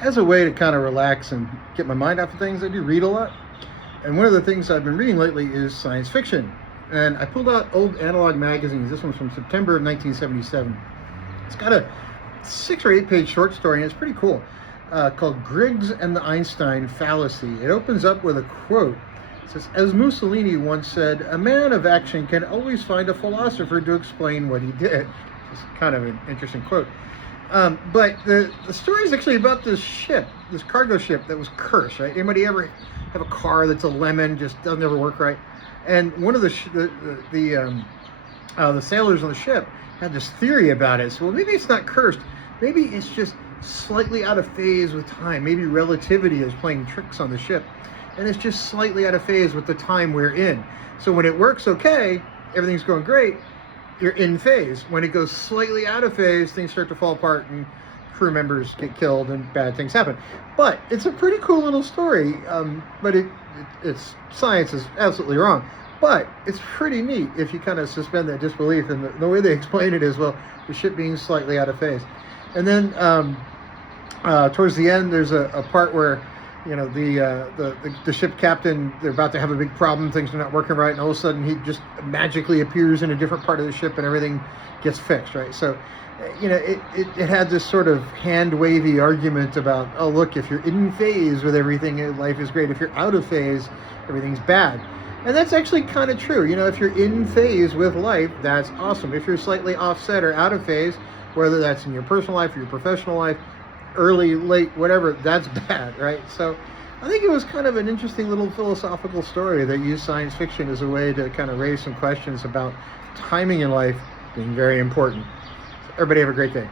as a way to kind of relax and get my mind off of things, I do read a lot. And one of the things I've been reading lately is science fiction. And I pulled out old analog magazines. This one's from September of 1977. It's got a 6 or 8 page short story, and it's pretty cool, called Griggs and the Einstein Fallacy. It opens up with a quote. It says, as Mussolini once said, a man of action can always find a philosopher to explain what he did. It's kind of an interesting quote. But the story is actually about this ship, this cargo ship that was cursed, right? Anybody ever have a car that's a lemon, just doesn't ever work right? And one of the sailors on the ship had this theory about it. So, well, maybe it's not cursed. Maybe it's just slightly out of phase with time. Maybe relativity is playing tricks on the ship, and it's just slightly out of phase with the time we're in. So when it works okay, everything's going great, you're in phase. When it goes slightly out of phase, things start to fall apart and crew members get killed and bad things happen. But it's a pretty cool little story. But it's science is absolutely wrong. But it's pretty neat if you kind of suspend that disbelief. And the way they explain it is, well, the ship being slightly out of phase. And then towards the end, there's a part where, you know, the ship captain, they're about to have a big problem, things are not working right, and all of a sudden he just magically appears in a different part of the ship and everything gets fixed, right? So, you know, it had this sort of hand-wavy argument about, oh, look, if you're in phase with everything, life is great. If you're out of phase, everything's bad. And that's actually kind of true. You know, if you're in phase with life, that's awesome. If you're slightly offset or out of phase, whether that's in your personal life or your professional life, early, late, whatever, that's bad, right? So I think it was kind of an interesting little philosophical story that used science fiction as a way to kind of raise some questions about timing in life being very important. So everybody have a great day.